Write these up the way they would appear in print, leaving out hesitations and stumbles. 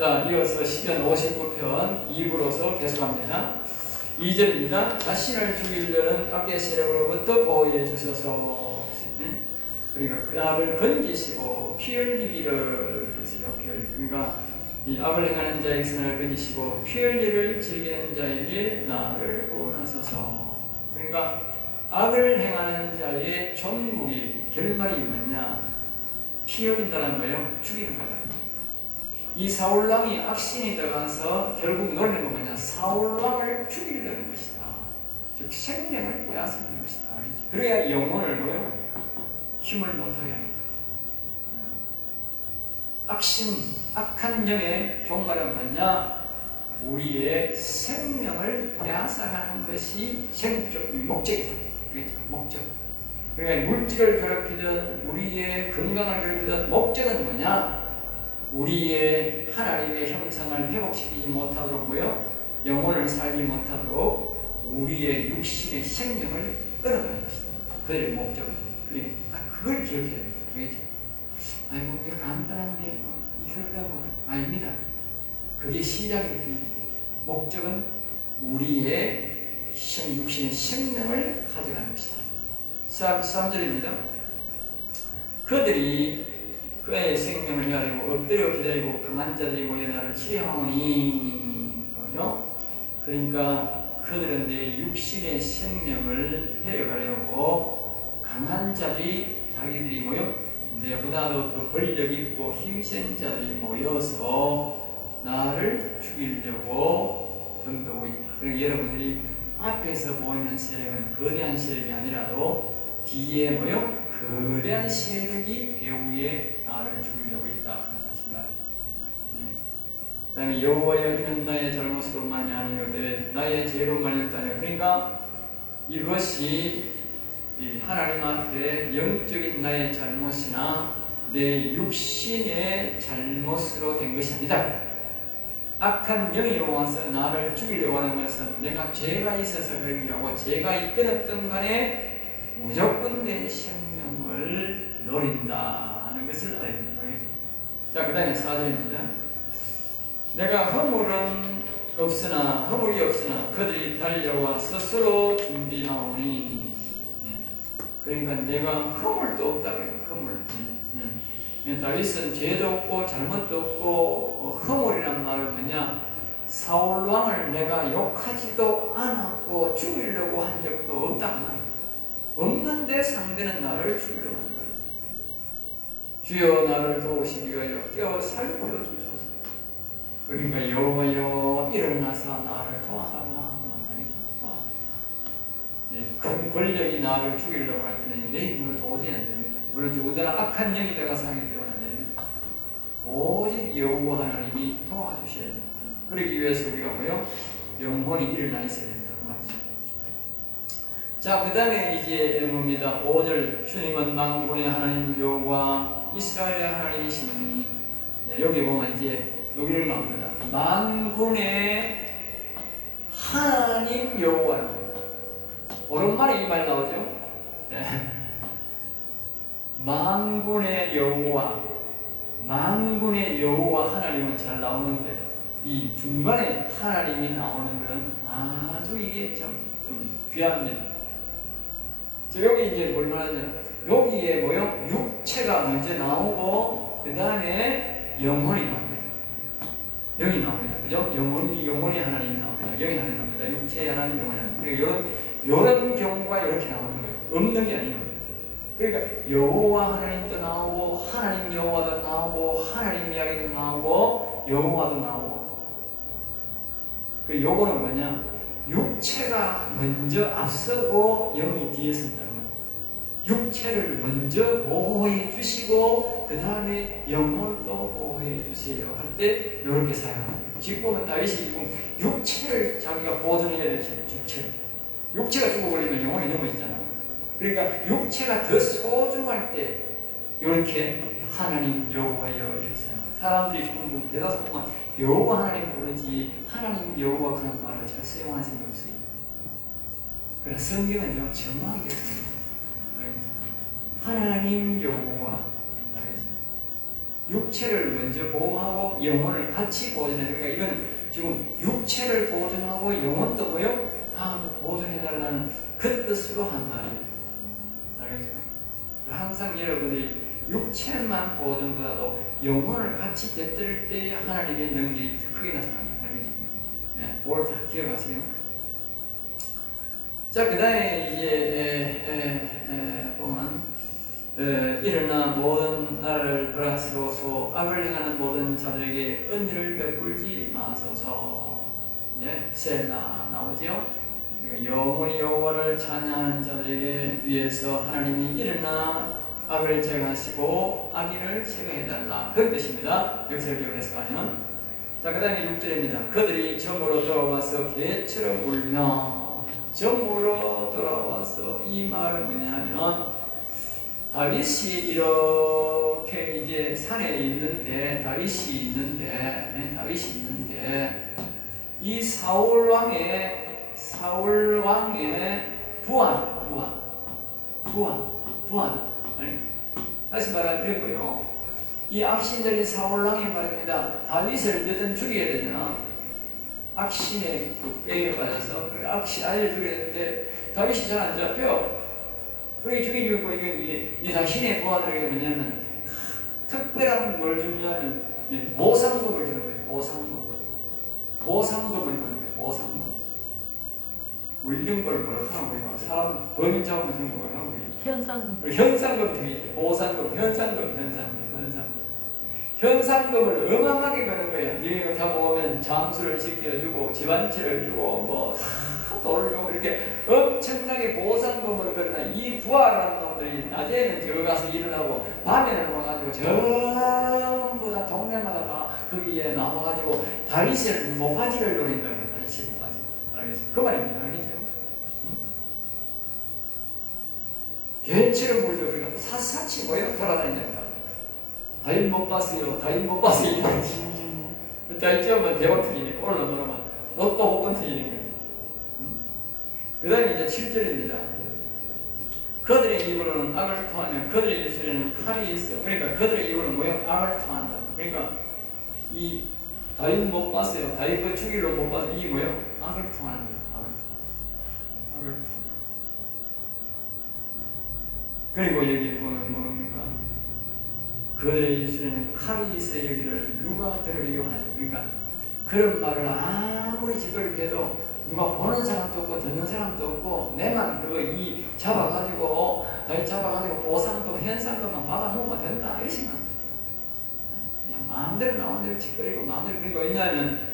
자, 이어서 시편 59편 2부로서 계속합니다. 2절입니다. 자신을 죽이려는 악의 세력으로부터 보호해 주셔서. 그러니까 그날을 건지시고 피 흘리기를 그랬어요. 피 흘리기. 그러니까 이 악을 행하는 자의 선을 건지시고 피 흘리기를 즐기는 자에게 나를 구원하소서. 그러니까 악을 행하는 자의 종국이 결말이 뭐냐? 피 흘린다는 거예요. 죽이는 거예요. 이 사울왕이 악신이 들어가서 결국 노리는 건 뭐냐? 사울왕을 죽이려는 것이다. 즉 생명을 빼앗는 것이다. 그래야 영혼을 뭐요? 힘을 못하게 합니다. 악신, 악한 영의 종말은 뭐냐? 우리의 생명을 빼앗아가는 것이 생적 목적이다. 그렇죠? 목적. 그러니까 물질을 괴롭히든 우리의 건강을 괴롭히든 목적은 뭐냐? 우리의 하나님의 형상을 회복시키지 못하도록 뭐요? 영혼을 살지 못하도록 우리의 육신의 생명을 끊어가는 것이다. 그들의 목적은. 그걸 기억해야 돼요. 알겠죠? 아이고, 이게 간단한데, 이설까 뭐, 아닙니다. 그게 시작이 목적은 우리의 육신의 생명을 가져가는 것이다. 3절입니다. 그들이 그의 생명을 기다리고 엎드려 기다리고 강한 자들이 모여 나를 치하오니. 그러니까 그들은 내 육신의 생명을 데려가려고 강한 자들이 자기들이 모여 내보다도 더 권력 있고 힘센 자들이 모여서 나를 죽이려고 덤벼오고 있다. 그러니까 여러분들이 앞에서 보이는 세력은 거대한 세력이 아니라도 뒤에 모여 거대한 세력이 배후에 나를 죽이려고 있다 하는 사실을. 그 다음에 여호와여 이는 나의 잘못으로 많이 아니오되 나의 죄로 말렸다네. 그러니까 이것이 하나님 앞에 영적인 나의 잘못이나 내 육신의 잘못으로 된 것이 아니다. 악한 영이 와서 나를 죽이려고 하는 것은 내가 죄가 있어서 그런 게 아니고 죄가 있든 없든 간에 무조건 내 생명을 노린다는 것을 알아야 된다. 자, 그 다음에 4절입니다. 내가 허물이 없으나 그들이 달려와 스스로 준비하오니. 그러니까 내가 허물도 없다고요. 허물. 다윗은 죄도 없고 잘못도 없고 허물이란 말은 뭐냐? 사울왕을 내가 욕하지도 않았고 죽이려고 한 적도 없다는 말이에요. 없는데 상대는 나를 죽이려고 한다. 주여 나를 도우시기 위하여 깨어 살려 주소서. 그러니까 여호와여 일어나서 나를 도와달라. 큰 권력이 나를 죽이려고 할 때는 내 힘으로 도저히 안 됩니다. 물론 누구나 악한 영이 들어가서 하기 때문에 안 됩니다. 오직 여호와 하나님이 도와주셔야 됩니다. 그러기 위해서 우리가 뭐요? 영혼이 일어나 있어야 된다. 그 말이죠. 자, 그 다음에 이제 뭡니다. 5절 주님은 만군의 하나님 여호와 이스라엘의 하나님이시니. 여기 보면 이제 여기를 나옵니다. 만군의 하나님 여호와는 오랜만에 이 말 나오죠. 만군의 여호와, 만군의 여호와 하나님은 잘 나오는데 이 중간에 하나님이 나오는 건 아주 이게 좀 귀합니다. 여기 이제 뭘 말하냐? 여기에 뭐요? 육체가 먼저 나오고 그 다음에 영혼이 나옵니다. 영이 나옵니다. 그죠? 영혼이 하나님이 나옵니다. 영이 하나님 나옵니다. 육체의 하나님, 영혼이 하나님. 그리고 이런 경우가 이렇게 나오는 거예요. 없는 게 아니에요. 그러니까 여호와 하나님도 나오고 하나님 여호와도 나오고 하나님 이야기도 나오고 여호와도 나오고. 그 요거는 뭐냐? 육체가 먼저 앞서고 영이 뒤에 선다는 거예요. 육체를 먼저 보호해 주시고 그 다음에 영혼도 보호해 주세요 할 때 이렇게 사용합니다. 지금 다윗이 지금 육체를 자기가 보존해야 되지. 육체가 죽어버리면 영혼이 넘어지잖아. 그러니까 육체가 더 소중할 때 이렇게 하나님 여호와여 이렇게 사용합니다. 사람들이 조금 대다수 보면 여호와 하나님 부르지 하나님 여호와 그런 말을 잘 사용하는 사람이 없어요. 그러나 성경은요 정확히 됐습니다. 하나님 여호와 육체를 먼저 보호하고 영혼을 같이 보존해. 그러니까 이건 지금 육체를 보존하고 영혼도 뭐요? 다 보존해달라는 그 뜻으로 한 말이에요. 알겠죠? 항상 여러분들이 육체만 보존보다도 영혼을 같이 곁들일 때 하나님의 능력이 크게 나타납니다. 알겠죠? 네, 그걸 다 기억하세요. 자, 그 다음에 이제 보면 일어나 모든 나라를 벌하시고서 악을 행하는 모든 자들에게 은혜를 베풀지 마소서. 예, 셀라 나오죠. 그러니까 영원히 여호와를 찬양하는 자들에게 위해서 하나님이 일어나 악을 제거하시고 악인을 제거해달라, 그런 뜻입니다. 여기서 이렇게 해석하면. 자, 그 다음에 6절입니다. 그들이 정으로 돌아와서 개처럼 울며. 정으로 돌아와서, 이 말은 뭐냐면 다윗이 이렇게 이제 산에 있는데, 다윗이 있는데 이 사울 왕의 부한 다시 말하자고요. 이 악신들이 사울 왕이 말입니다. 다윗을 어쨌든 죽여야 되잖아. 악신의 그 꾀에 빠져서 아이를 죽여야 되는데 다윗이 잘 안 잡혀. 그렇게 죽이고 이게 자신의 부하들에게 뭐냐면 특별한 걸 주냐면 보상금을 주는 거예요. 보상금을 주는 거예요. 보상금. 우리 이런 걸 뭐라고 하나 우리가 사람 범인 잡으면 주는 걸 하나 우리 현상금 되게 보상금, 현상금을 어마어마하게 거는 거예요. 니가 다 보면 장수를 지켜주고 집안채를 주고 뭐 돈을 주고 이렇게 엄청나게 보상금을 거나 이 부하라는 놈들이 낮에는 저기 가서 일을 하고 밤에는 와가지고 전부 다 동네마다 다 거기에 나와가지고 다윗을 모가지를 노린다고. 다윗이 모가지. 알겠어요? 그 말입니다. 알겠죠? 개처럼 물려. 그러니까 샅샅이 모여 돌아다닌다. 다윗 못 봤어요. 다윗 잡으면 대박 터지니 올라가면 로또 복권 터지는 거예요. 그 다음에 이제 7절입니다. 그들의 입으로는 악을 토하며 그들의 입술에는 칼이 있어. 그러니까 그들의 입으로는 뭐예요? 악을 토한다. 그러니까 이 다윗 못 봤어요. 다윗 그 죽이로 못 봤어요. 이게 뭐예요? 악을 토하는 거예요. 악을 토. 그리고 여기 보면 뭡니까? 그들의 입술에는 칼이 있어. 여기를 누가 들으려고 하나요? 그러니까 그런 말을 아무리 짓거리게 해도 누가 보는 사람도 없고 듣는 사람도 없고 내만 그거 이 잡아가지고 다윗 잡아가지고 보상금 현상금만 받아먹으면 된다 이렇게 생각합니다. 그냥 마음대로 나오는 대로 짓거리고 마음대로. 그러니까 왜냐하면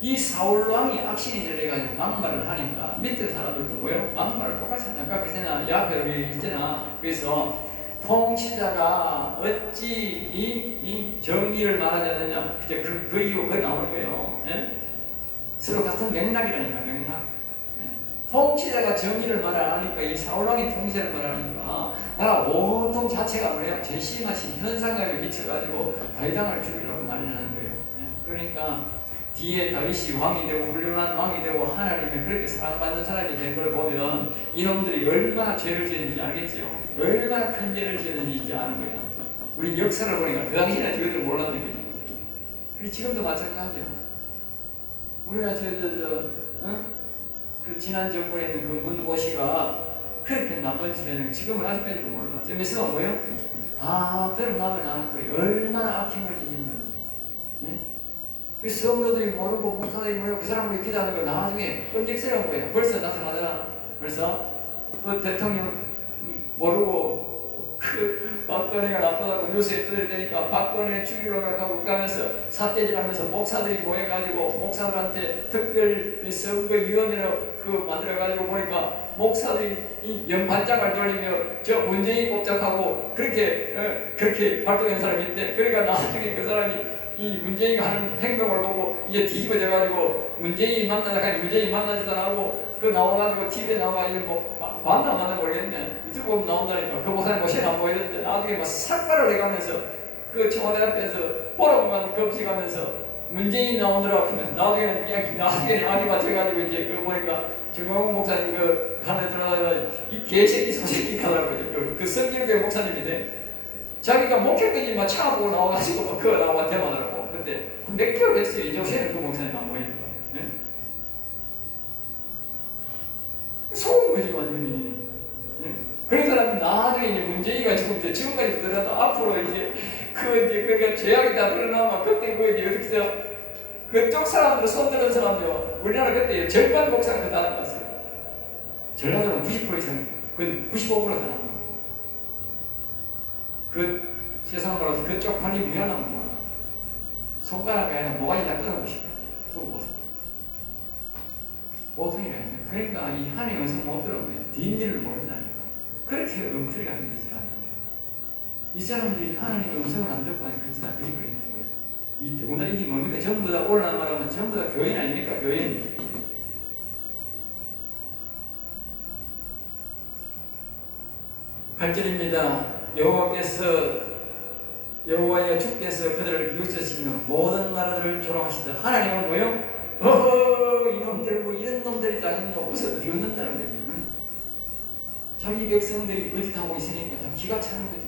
이 사울 왕이 악신이 들려가지고 막말을 하니까 밑에 사람들도 뭐요? 막말을 똑같이 한다. 아까 그랬잖아. 옆에 여기 있잖아. 그래서 통치자가 어찌 이 정의를 말하지 않느냐. 이제 그 이유 거기 나오는 거예요. 예? 서로 같은 맥락이라니까. 맥락. 예. 통치자가 정의를 말 안 하니까 이 사울왕이 통치자를 말 하니까 나라 온통 자체가 뭐예요? 재심하신 현상감에 미쳐가지고 다윗왕을 죽이려고 난리나는 거예요. 예. 그러니까 뒤에 다윗이 왕이 되고 훌륭한 왕이 되고 하나님의 그렇게 사랑받는 사람이 된 걸 보면 이놈들이 얼마나 죄를 지었는지 알겠죠? 얼마나 큰 죄를 지었는지 이제 아는 거야. 우리 역사를 보니까 그 당시에는 저희들 몰랐던 거지. 그리고 지금도 마찬가지야. 우리가 그 지난 정부에 있는 그 문보시가 그렇게 나쁜 짓을 했는데 지금은 아직까지도 몰라. 저 메시가 뭐예요? 다 드러나면 아는 거예요. 얼마나 악행을 저질렀는지. 네? 그 성도들이 모르고 목사들이 모르고 그 사람들이 기도하는 거 나중에 끔찍스러운 거예요. 벌써 나타나잖아. 벌써 그 대통령 모르고 그 박근혜가 나쁘다고 뉴스에 떠들대니까 박근혜 죽이려고 하고 가면서 삿대질하면서 목사들이 모여가지고 목사들한테 특별 선거위원회로 그 만들어가지고 보니까 목사들이 이 연판장을 돌리며 저 문재인 꼼짝하고 그렇게 활동한 사람이 있는데, 그러니까 나중에 그 사람이 이 문재인이 하는 행동을 보고 이제 뒤집어져가지고 문재인 만나자 하니 문재인 만나지도 않고 그 나와가지고 TV에 나와가지고 뭐 봤나 안 봤나 모르겠네. 유튜브 보면 나온다니까. 그 목사님 모시는 안 보이던데 나중에 막 삭발을 해가면서 그 청와대 앞에서 보러만 검색하면서 문재인 나오느라고 하면서 나중에는 아기 맞춰가지고 이제 그 보니까 정광훈 목사님 그 하늘에 들어가다가 이 개새끼 소새끼 하더라고요. 그 성길교회 목사님인데 자기가 목회까지 막 차 보고 나와가지고 막 그거 나와 대만하라고. 그때 몇 개월 됐어요. 요새는 그 목사님 안 보이니까. 네? 속은 거지 완전히. 네? 그런 사람은 나중에 이제 문제가 지금까지 들어도 앞으로 이제 그러니까 죄악이 다 드러나면 그때 그 이제 어떻게 그쪽 사람들 손드는 사람들 우리나라 그때 절반 목사가 다 나갔어요. 전라도는 90% 이상, 그건 95%다 나간 그 세상으로 그쪽 판이 무한한 거구나. 손가락에 아니라 모가지 다 끊어보시고 두고 보세요. 보통이 아니에요. 그러니까 이 하나님의 음성 못 들으면 뒷일을 모른다니까. 그렇게 엉터리 같은 짓을 한다니까. 이 사람들이 하나님의 음성을 안 듣고 하니 그짓 다 그리 그랬는 거예요. 이 더군다나 이게 뭡니까? 전부 다 올라가 말하면 전부 다 교인 아닙니까? 교인. 8절입니다. 여호와여 주께서 그들을 비웃으시며 모든 나라들을 조롱하시다. 하나님은 뭐요? 이놈들 뭐 이런 놈들이다 했노. 웃어 비웃는다는 거죠. 자기 백성들이 거짓하고 있으니까 참 기가 차는 거죠.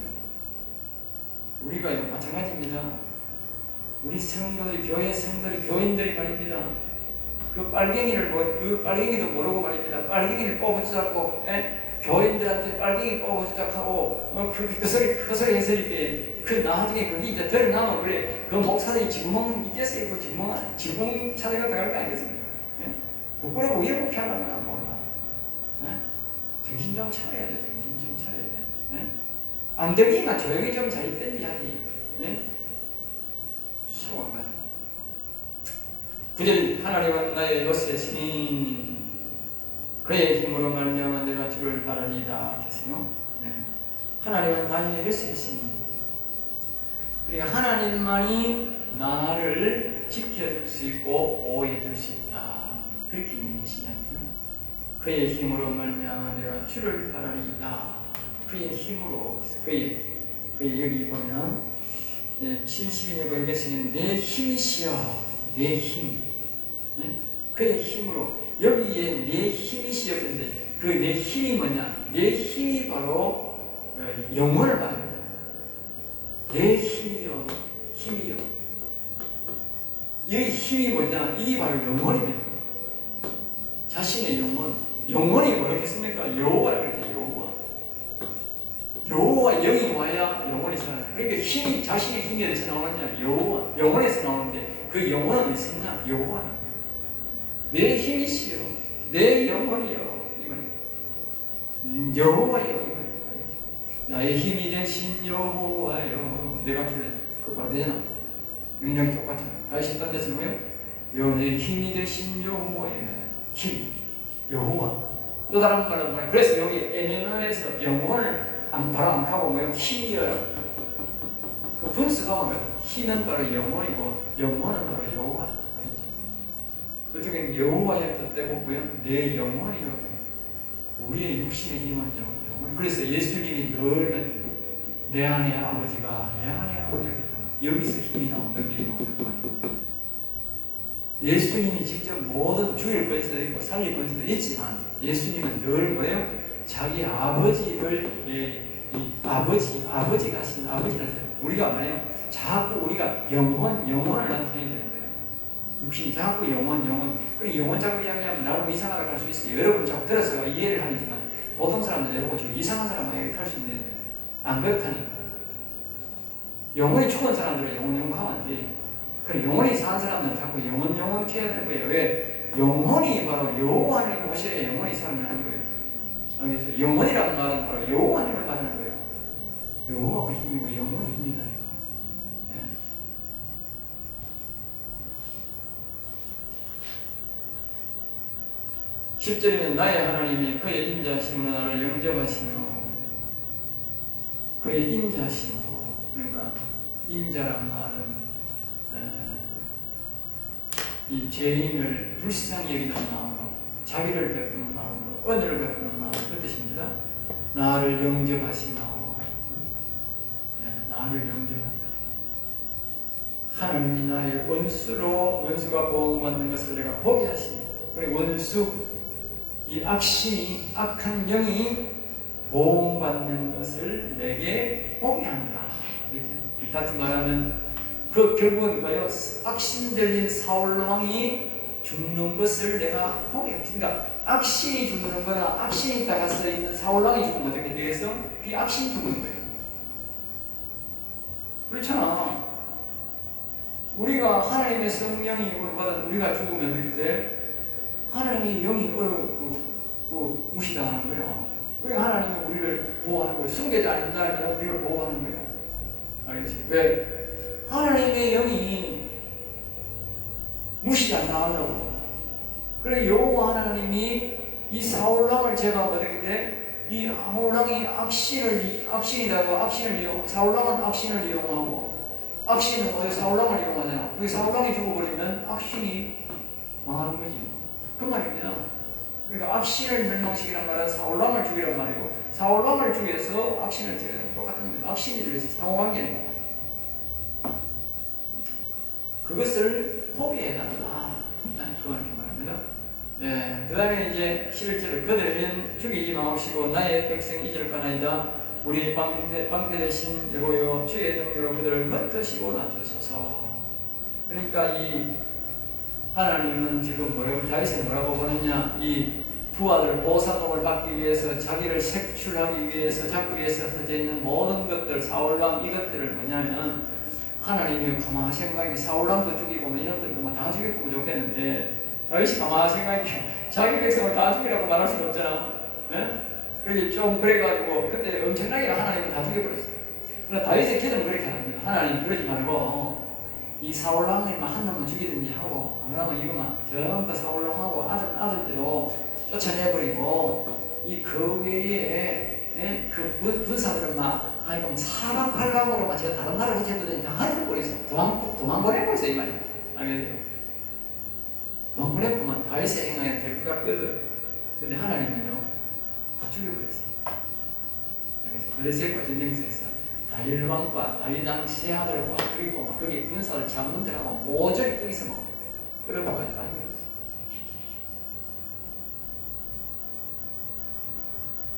우리가 마찬가지입니다. 우리 성도들이 교회 성도들이 교인들이 말입니다. 그 빨갱이도 모르고 말입니다. 빨갱이를 뽑아주자고 교인들한테 빨갱이 뽑아주자고 그 소리 해서 이렇게 그 나중에 그게 이제 드러나면 그래 그 목사들이 지구멍 있겠어요. 그 지구멍 찾아가 들어갈 거 아니겠습니까? 부끄러워 왜 그렇게 하려면 안 몰라. 정신 좀 차려야 돼. 정신 좀 차려야 돼. 안 되니까 조용히 좀 잘 있던지 하지. 수고하지. 9절 하나님은 나의 요새 신인 그의 힘으로 말미암아 내가 주를 바라리이다. 계세요. 하나님은 나의 요새 신인. 그러니까 하나님만이 나를 지켜줄 수 있고 보호해줄 수 있다. 그렇게 믿는 신앙이죠. 그의 힘으로 말미암아 내가 주를 바라리이다. 그의 힘으로 그의 여기 보면 70인의 여기 쓰는 내 힘이시여 내 힘. 그의 힘으로 여기에 내 힘이시여 근데 그 내 힘이 뭐냐? 내 힘이 바로 영혼을 말합니다. 내 힘이요 힘이요. 이 힘이 뭐냐? 이게 바로 영혼입니다. 자신의 영혼이 뭐겠습니까? 여호와라 그랬죠. 여호와 영이 와야 영혼이 살아요. 그러니까 힘이 자신의 힘이 어디서 나오느냐? 여호와 영혼에서 나오는데 그 영혼은 어디서 있냐? 여호와. 내 힘이시여, 내 영혼이여. 이건 여호와여. 나의 힘이 되신 여호와여. 내가 줄래. 그거 바로 되잖아. 능력이 똑같잖아. 다시 딴 데서 뭐요? 내 힘이 되신 여호와여. 힘, 여호와. 또 다른 말은 뭐야? 그래서 여기 에네너에서 영혼을 바로 안 가고 뭐요? 힘이여. 그 분수가 뭐야? 힘은 바로 영혼이고 영혼은 바로 여호와. 알겠지? 어떻게 여호와의 뜻대고 뭐요? 내 영혼이요. 우리의 육신의 힘은 영혼. 그래서 예수님이 늘 내 안에 아버지가 내 안에 아버지를 했다. 여기서 힘이 나오는 능력이 나오는 거 아니에요? 예수님이 직접 모든 죽일 권세도 있고 살릴 권세도 있지만 예수님은 늘 뭐예요? 자기 아버지를 아버지가 하신 아버지라서 우리가 뭐예요? 자꾸 우리가 영혼을 나타내야 되는 거예요. 육신 자꾸 영혼 그리고 영혼 자꾸 이야기하면 나보고 이상하다고 할 수 있어요. 여러분 자꾸 들어서 이해를 하지만 보통 사람들 여러분 저 이상한 사람만 할 수 있는데 안 그렇다니까. 영혼이 죽은 사람들은 영혼 가면 안 돼요. 그래 영혼이 산 사람은 자꾸 영혼 해야 되는 거예요. 왜? 영혼이 바로 여호와를 모셔야 영혼이 살아나는 거예요. 그래서 영혼이라는 말은 바로 여호와님을 말하는 거예요. 여호와가 힘이고 영혼이 힘이라니까. 10절에는 나의 하나님이 그의 인자심으로 나를 영접하시며 그의 인자심으로 그러니까 인자란 말은 이 죄인을 불쌍히 여기는 마음으로 자비를 베푸는 마음으로 은혜를 베푸는 마음으로 그 뜻입니다. 나를 영접하시며 나를 영접한다. 하나님이 나의 원수가 보호받는 것을 내가 보게 하시니 그리고 원수 이 악한 영이 보호받는 것을 내게 보게 한다. 다시 말하면 그 결국은 뭐예요? 악신 들린 사울 왕이 죽는 것을 내가 보게 했습니다. 그러니까 악신이 죽는 거나 악신이 다가서 있는 사울 왕이 죽는 거에 대해서 그게 악신이 죽는 거예요. 그렇잖아. 우리가 하나님의 성령이 우리가 죽으면 어떻게 돼? 하나님의 영이 무시당하는 거예요. 그러니까 하나님이 우리를 보호하는 거예요. 성계자 아닌다면 우리를 보호하는 거예요. 알겠지? 왜? 하나님의 영이 무시 안 나가려고. 그래, 여호와 하나님이 이 사울왕을 제가 어떻게 돼? 이 사울왕이 사울왕은 악신을 이용하고, 악신은 왜 사울왕을 이용하냐? 그 사울왕이 죽어버리면 악신이 망하는 거지. 그 말입니다. 그러니까 악신을 멸망시키란 말은 사울왕을 죽이란 말이고, 사울왕을 죽여서 악신을 죽이는 똑같은 겁니다. 악신이 들어서 상호관계는 그것을 포기해달라. 그걸 이렇게 말합니다. 네, 그 다음에 이제 11절에 그들은 죽이지 마옵시고 나의 백성 잊을까나이다. 우리 방패 대신 여호여 주의 능력으로 그들을 흩으시고 낮추소서. 그러니까 이 하나님은 지금 다윗은 뭐라고 보느냐? 이 부하들 보상금을 받기 위해서 자기를 색출하기 위해서 잡기 위해서 써져 있는 모든 것들, 사울왕 이것들을 뭐냐면 하나님이 가만히 생각하기 사울왕도 죽이고 이놈들도 다 죽이고 좋겠는데 다윗이 가만히 생각하기 자기 백성을 다 죽이라고 말할 수는 없잖아. 그게 좀 그래가지고 그때 엄청나게 하나님은 다 죽여버렸어요. 그러나 다윗의 기도는 그렇게 합니다. 하나님 그러지 말고 이 사울왕을 한 놈만 죽이든지 하고 안 그러면 이거만 전부 다 사울왕하고 아들대로 쫓아내버리고 이 그 외에 그 군사들은 막 아이고 사방팔방으로 제가 다른 나라로 제도되니 다 가져버리겠어. 도망보내버렸어 이 말이야. 알겠어요? 도망보내보면 다윗의 행하에 될 것 같거든. 근데 하나님은요 다 죽여버렸어. 알겠어요? 그래서 전쟁터에서 다윗 왕과 다윗 당시의 아들과 그리고 막 거기 군사를 장군들하고 모조리 거기서 막 끌어모아서 다 죽여버렸어.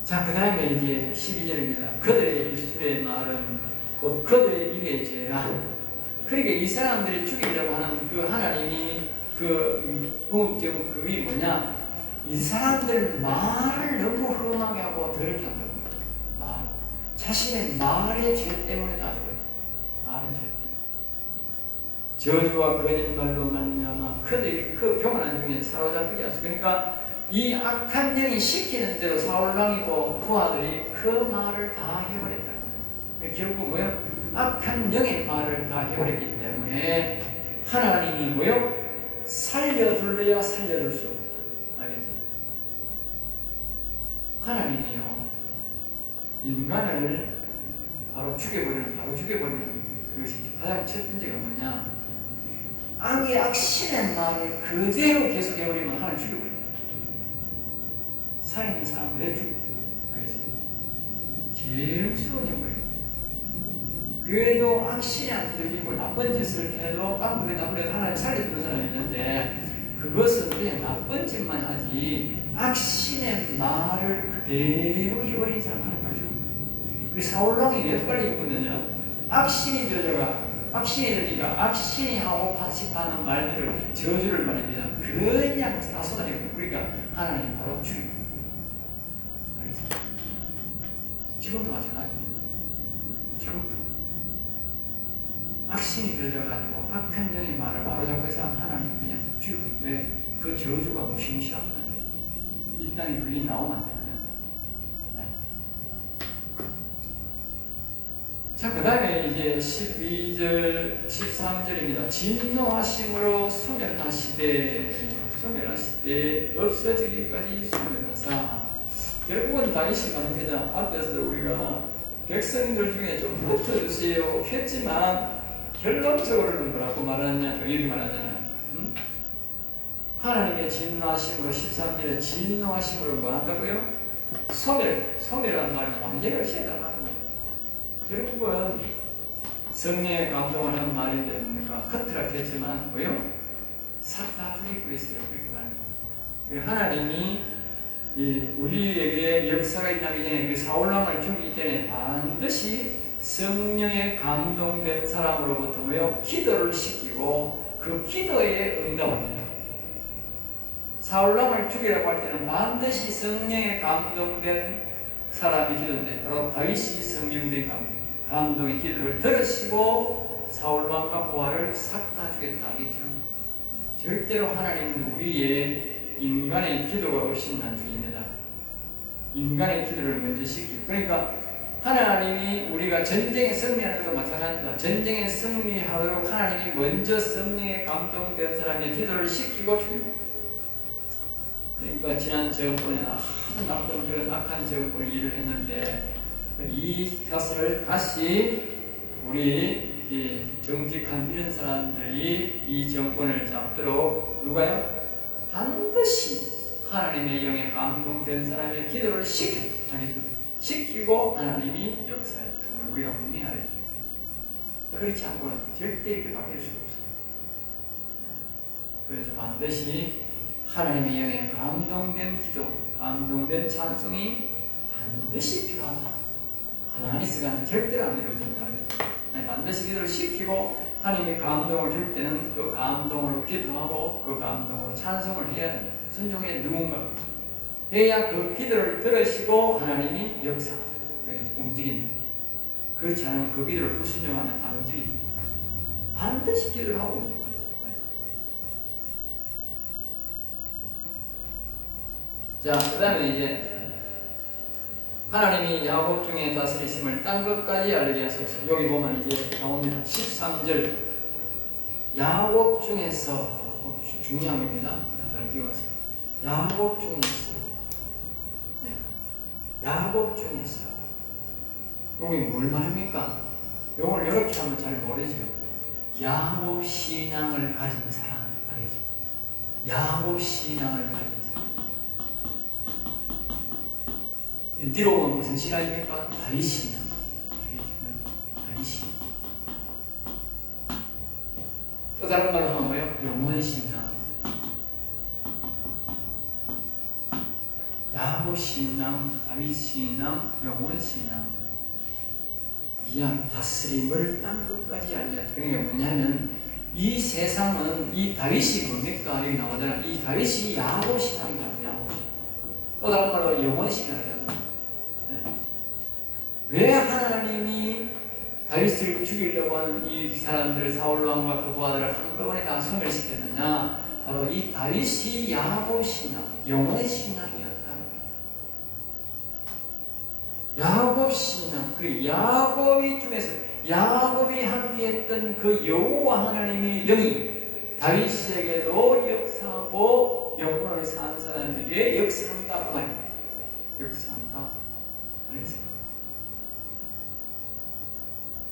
자, 그 다음에 이제 12절입니다. 그들의 입술의 말은 곧 그들의 입의 죄라. 그러니까 이 사람들이 죽이려고 하는 그 하나님이 그게 뭐냐? 이 사람들 말을 너무 험하게 하고 더럽게 한다고. 자신의 말의 죄 때문에 다 죽어요. 말의 죄 때문에. 저주와 거짓말로 말미암아 그들이 그 교만한 중에 사로잡히게 하소서. 그러니까 이 악한 영이 시키는 대로 사울왕이고 부하들이 그 말을 다 해버렸다는 거예요. 결국 뭐예요? 악한 영의 말을 다 해버렸기 때문에 하나님이 뭐예요? 살려둘래야 살려둘 수 없다. 알겠죠? 하나님이요 인간을 바로 죽여버리는 그것이 가장 첫 번째가 뭐냐? 악의 악신의 말을 그대로 계속 해버리면 하나님 죽여버려요. 살아있는 사람을 내 죽여. 알겠습니다. 제일 무서운 형벌이에요. 그래도 악신이 안 들리고 나쁜 짓을 해도 깜빡이 나쁜 짓을 하나님 살려주는 사람이 있는데 그것은 그냥 나쁜 짓만 하지 악신의 말을 그대로 해버린 사람 하나님 바로 죽어. 우리 사울왕이 왜 빨리 죽었느냐? 악신이 들리니까 악신이 하고 같이 하는 말들을 저주를 말합니다. 그냥 다 쏟아내고 그러니까 하나님 바로 죽이고. 지금도 마찬가지입니다. 지금도 악신이 들려가지고 악한 영의 말을 바로잡고 해서 하나님 그냥 죽이고. 왜? 그 저주가 무시무시합니다. 이 땅에 그게 나오면 안 되거든. 네. 자, 그 다음에 이제 12절, 13절입니다. 진노하심으로 소멸하시되 없어지기까지 소멸하사. 결국은 다윗이 말합니다. 앞에서 우리가 백성들 중에 좀 흩어주세요 했지만 결론적으로는 뭐라고 말하느냐? 여기 말하잖아요. 하나님의 진노하심으로 13절에 진노하심으로 뭐 한다고요? 소멸한 말이 완전히 없애달라는 거예요. 결국은 성령의 감동을 한 말이 됩니까? 흩어라고 했지만 뭐요? 싹 다 죽이고 있어요. 그렇게 말합니다. 하나님이 우리에게 역사가 있기 전에 그 사울왕을 죽이기 전에 반드시 성령에 감동된 사람으로부터 뭐요? 기도를 시키고 그 기도에 응답합니다. 사울왕을 죽이라고 할 때는 반드시 성령에 감동된 사람이 기도인데 바로 다윗이 성령된 감동의 기도를 들으시고 사울왕과 부하를 싹 다 죽였다. 알겠죠? 절대로 하나님은 우리의 인간의 기도가 없이는 안 죽입니다. 인간의 기도를 먼저 시키고, 그러니까 하나님이 우리가 전쟁에 승리하는 것도 마찬가지입니다. 전쟁에 승리하도록 하나님이 먼저 성령에 감동된 사람의 기도를 시키고 죽입니다. 그러니까 지난 정권에 아주 나쁜 그런 악한 정권이 일을 했는데 이 것을 다시 우리 이 정직한 이런 사람들이 이 정권을 잡도록 누가요? 반드시 하나님의 영에 감동된 사람의 기도를 시키고 하나님이 역사에 그걸 우리가 분명해야 돼요. 그렇지 않고는 절대 이렇게 바뀔 수가 없어요. 그래서 반드시 하나님의 영에 감동된 기도, 감동된 찬송이 반드시 필요하다. 가만히 있으면 절대로 안 이루어진다. 반드시 기도를 시키고 하나님의 감동을 줄 때는 그 감동으로 기도하고 그 감동으로 찬송을 해야 됩니다. 순종의 누군가 해야 그 기도를 들으시고 하나님이 역사 움직인다. 그렇지 않으면 그 기도를 불순종하면 안 움직입니다. 반드시 기도를 하고 옵니다. 자, 그 다음에 이제 하나님이 야곱 중에 다스리심을 딴 것까지 알게 하소서. 여기 보면 이제 나옵니다. 13절 야곱 중에서 중요한 겁니다. 잘 기억하세요. 야곱 중에서 야곱 중에서 여기 뭘 말합니까? 이걸 이렇게 하면 잘 모르죠. 야곱 신앙을 가진 사람 알겠지? 야곱 신앙을 가진 뒤로 오면 무슨 신앙입니까? 다윗 신앙. 다윗 신앙. 또 다른 말로 하면 뭐예요? 영원 신앙. 야곱 신앙, 다윗 신앙, 영원 신앙. 이 다스림을 땅 끝까지 알려야 돼. 그러니까 뭐냐면 이 세상은 이 다윗이 뭡니까? 여기 나오잖아. 이 다윗이 야곱 신앙이다. 야곱 신앙. 또 다른 말로 영원 신앙이다. 왜 하나님이 다윗을 죽이려고 하는 이 사람들 사울왕과 그 부하들을 한꺼번에 다 소멸시켰느냐? 바로 이 다윗이 야곱 신앙, 영원의 신앙이었다. 야곱 신앙, 그 야곱이 중에서 야곱이 함께했던 그 여호와 하나님의 영이 다윗에게도 역사하고 영원을 사는 사람에게 역사한다. 그 말이에요. 역사한다. 알겠습니까?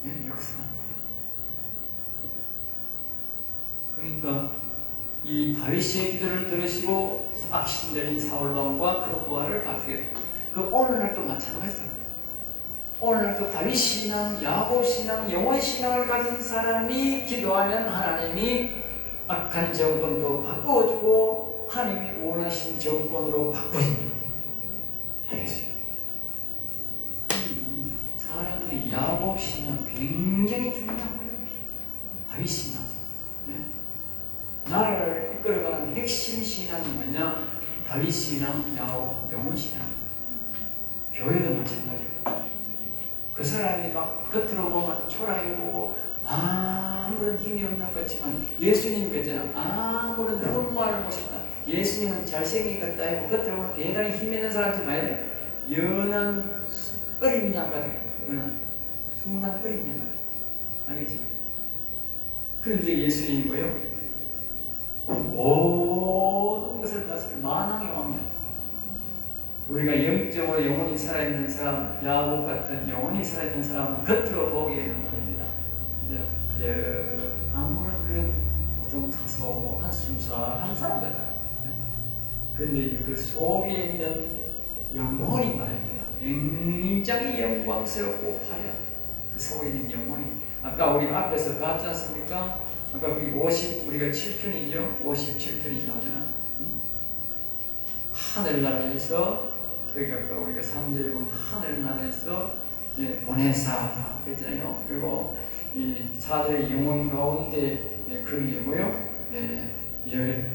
역사한다. 그러니까 이 다윗의 기도를 들으시고 악신들인 사울왕과 그 부하를 다 죽였다. 그 오늘날도 마찬가지다. 오늘날도 다윗 신앙, 야곱 신앙, 영원 신앙을 가진 사람이 기도하면 하나님이 악한 정권도 바꿔주고 하나님이 원하신 정권으로 바꿔줍니다. 알겠어요? 사람들이 야곱 신앙 굉장히 중요한 거예요. 다윗 신앙. 네? 나라를 이끌어가는 핵심 신앙이 뭐냐? 다윗 신앙, 야곱, 영원 신앙. 교회도 마찬가지예요. 그 사람이 막 겉으로 보면 초라해 보고 아무런 힘이 없는 것 같지만 예수님 그랬잖아. 아무런 흠모할 곳이 없다. 예수님은 잘생기겠다 하고 겉으로 보면 대단히 힘 있는 사람들 봐야 돼. 연한 어린 양 같아. 순한 어린 양 같아. 알겠지? 그런데 예수님이 뭐예요? 모든 것을 다스리는 만왕의 왕이야. 우리가 영적으로 영원히 살아있는 사람, 야곱 같은 영원히 살아있는 사람은 겉으로 보기에는 말입니다. 이제 아무런 그런 어떤 사소한 순수한 사람 같다. 그런데 이제 그 속에 있는 영혼이 말입니다. 굉장히 영광스럽고 화려한 그 속에 있는 영혼이. 아까 우리 앞에서 봤지 않습니까? 아까 우리가 7편이죠. 57편이 나오잖아. 하늘나라에서 그러니까 우리가 3절에 보면 하늘나라에서 보내사 그랬잖아요. 그리고 이 사자의 영혼 가운데 그게 뭐요?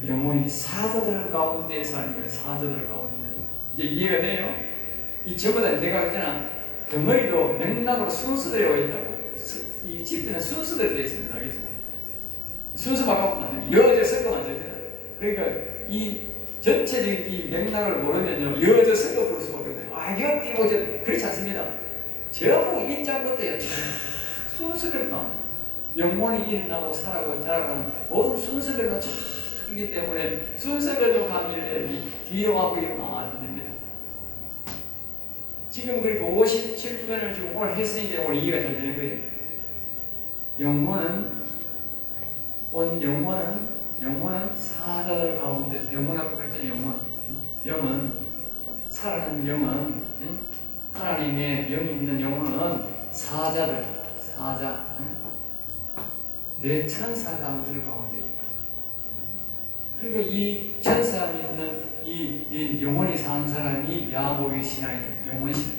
영혼이 사자들 가운데 사는 거예요. 사자들 가운데. 이제 이해가 돼요? 이 전부 다 내가 했잖아. 덩어리로 맥락으로 순서되어 있다고. 이 집에는 순서대로 되어 있습니다. 알겠어요? 순서 바꿔보면 안 돼요. 여저 섞으면 안 됩니다. 그러니까 이 전체적인 이 맥락을 모르면요, 여저 섞어 볼 수밖에 없어요. 이거 띄고 그렇지 않습니다. 전부 입장부터요, 순서대로 나옵니다. 영혼이 일어나고 살아가고 자라가는 모든 순서별로 이기 때문에 순서별로 가면 뒤로 가고 이러면 안 됩니다. 지금 그리고 57편을 지금 오늘 했으니까 오늘 이해가 잘 되는 거예요. 영혼은 사자들 가운데 영혼하고 할 때 영은 살아가는 영은 하나님의 영이 있는 영혼은 사자 내 천사장들 가운데 있다. 그리고 이 천사 있는 이 영혼이 사는 사람이 야곱의 신앙의 영혼 신앙.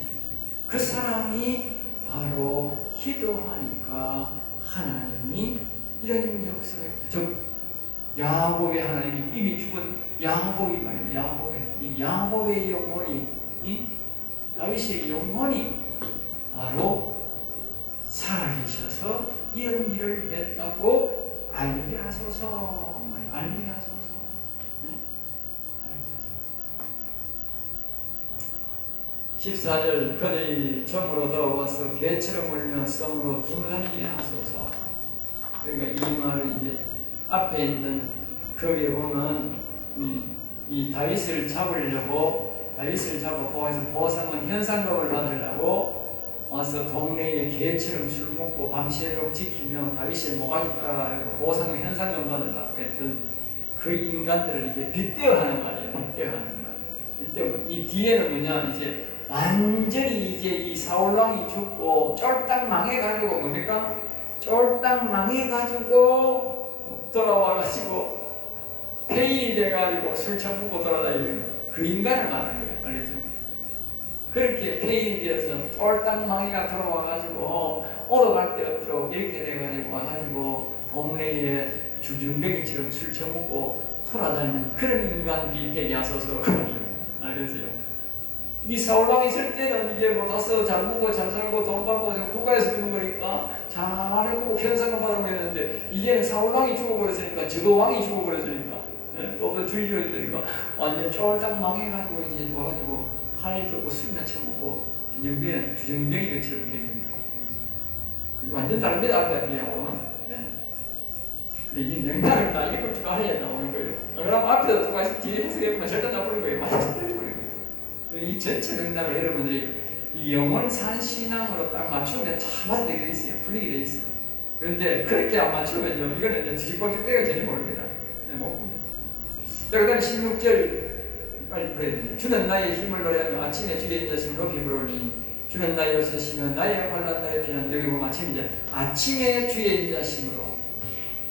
그 사람이 바로 기도하니까 하나님이 이런 역사가 있다. 즉 야곱의 하나님이 이미 죽은 야곱이 말이에요. 야곱의 영혼이 다윗의 영혼이 바로 살아계셔서 이런 일을 했다고 알게 하소서. 알게 하소서. 네? 14절 그들이 점으로 돌아와서 개처럼 울며 성으로 분하게 하소서. 그러니까 이 말을 이제 앞에 있는 거기에 보면 이 다윗을 잡으려고 다윗을 잡아 보아서 보상은 현상금을 받으려고 와서 동네에 개처럼 술 먹고 밤새도록 지키며 다윗의 모가지 따라가지고 보상은 현상금 받으려고 했던 그 인간들을 이제 빗대어하는 말이에요. 빗대어하는 말. 빗대어. 이 뒤에는 뭐냐 이제 완전히 이제 이 사울왕이 죽고 쫄딱 망해가지고 뭡니까? 쫄딱 망해가지고 돌아와가지고 폐인이 돼가지고 술 처먹고 돌아다니는 그 인간을 말하는 거예요. 알겠죠? 그렇게 폐인이 되어서 쫄딱 망해가 돌아와가지고 오러갈 데 없도록 이렇게 돼가지고 와가지고 동네에 주중뱅이처럼 술 처먹고 돌아다니는 그런 인간들이 되게 하소서. 알겠어요? 이 사울왕이 있을 때는 이제 뭐 가서 잘 먹고 잘 살고 돈 받고 국가에서 주는 거니까 잘하고 현상을 받으면 했는데 이제는 사울왕이 죽어버렸으니까 저거왕이 죽어버렸으니까 또 주의를 했으니까 완전 쫄딱 망해가지고 이제 와가지고 팔 들고 술이나 처먹고 연병 주정병이 것처럼 되는 거예요. 완전 다릅니다. 앞에 뒤하고. 이 맥락을 다 읽을 줄 알아야 나오는 거예요. 그럼 앞에서 똑같이 뒤에 해석해보면 절대 나쁘는 거예요. 완전 틀리는 거예요. 이 전체 맥락을 여러분들이 이 영혼 산 신앙으로 딱 맞추면 잘 맞게 돼 있어요. 풀리게 돼 있어. 그런데 그렇게 안 맞추면요, 이거는 이제 뒤집어질 때가 전혀 모릅니다. 못 봅니다. 자, 그 다음에 16절 빨리 풀어야 됩니다. 주는 나의 힘을 노래하며 아침에 주의 인자심을 높이 부르니 주는 나의 요새시며 나의 환난 나의 피난. 여기 보면 아침에 주의 인자심으로.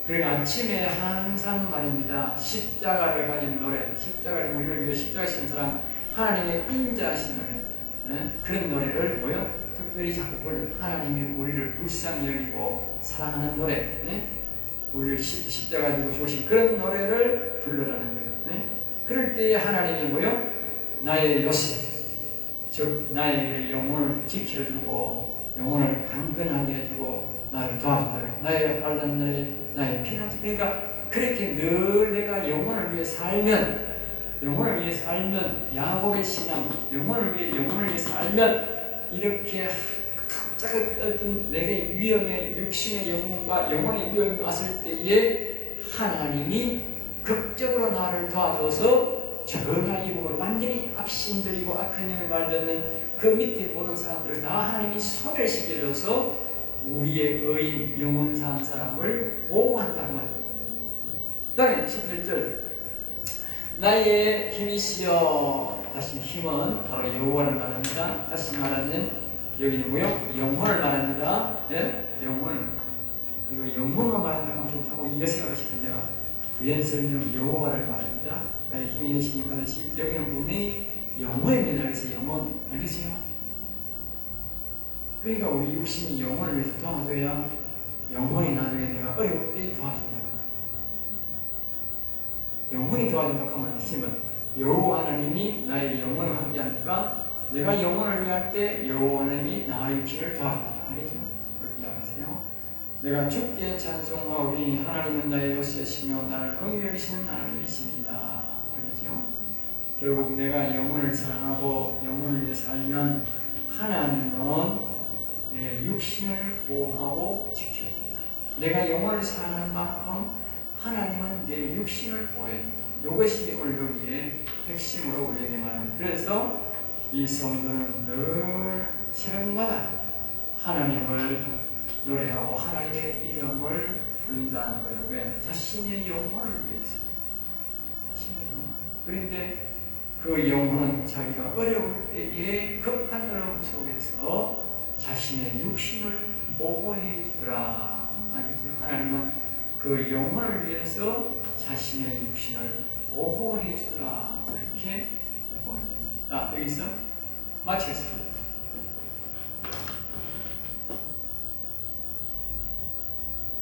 그리고 아침에 항상 말입니다. 십자가를 가진 노래, 십자가를 우리를 위해 십자가를 진 사람, 하나님의 인자심을 그런 노래를 뭐요? 특별히 자꾸 불러. 하나님이 우리를 불쌍히 여기고 사랑하는 노래, 우리를 십자가 지고 주신 그런 노래를 불러라는 거예요. 그럴 때에 하나님이 뭐요? 나의 요새, 즉 나의 영혼을 지켜주고 영혼을 강건하게 해주고 나를 도와준다. 나의 환난 나의 피난. 그러니까 그렇게 늘 내가 영혼을 위해 살면 야곱의 신앙, 영혼을 위해 살면 이렇게 갑자기 어떤 내게 위험의 육신의 영혼과 영혼의 위험이 왔을 때에 하나님이 극적으로 나를 도와줘서 전화이복으로 완전히 악신들이고 악한 영을 말듣는 그 밑에 보는 사람들을 다 하나님이 소멸시켜줘서 우리의 의인 영혼 산 사람을 보호한다는 말이에요. 그 다음에 11절 나의 힘이시여. 다시 힘은 바로 여호와를 말합니다. 다시 말하면 여기는 뭐요? 영혼을 말합니다. 영혼을. 그리고 영혼만 말한다고 하면 좀 자꾸 이래 생각하시면 내가 부연설명 여호와를 말합니다. 나의 힘이시니 하듯이 여기는 분명히 영혼입니다. 그래서 영혼. 알겠어요? 그러니까 우리 육신이 영혼을 위해서 도와줘야 영혼이 나중에 내가 어려울 때 도와준다. 영혼이 도와준다 하면 하시면 여호와 하나님이 나의 영혼을 함께하니까 내가 영혼을 위할 때 여호와 하나님이 나의 육신을 도와준다. 알겠죠? 그렇게 이야기하세요. 내가 주께 찬송하오니 하나님은 나의 요새시며 나를 긍휼히 여기시는 하나님이십니다. 알겠죠? 결국 내가 영혼을 사랑하고 영혼을 위해 살면 하나님은 내 육신을 보호하고 지켜준다. 내가 영혼을 사랑하는 만큼 하나님은 내 육신을 보호해준다. 이것이 오늘 여기에 핵심으로 우리에게 말합니다. 그래서 이 성도는 늘 시간마다 하나님을 노래하고 하나님의 이름을 부른다는 거예요. 왜? 자신의 영혼을 위해서. 자신의 영혼. 그런데 그 영혼은 자기가 어려울 때에 급한 어려움 속에서 자신의 육신을 보호해 주더라. 알겠죠? 하나님은 그 영혼을 위해서 자신의 육신을 보호해 주더라. 이렇게 보면 됩니다. 자, 여기서 마치겠습니다.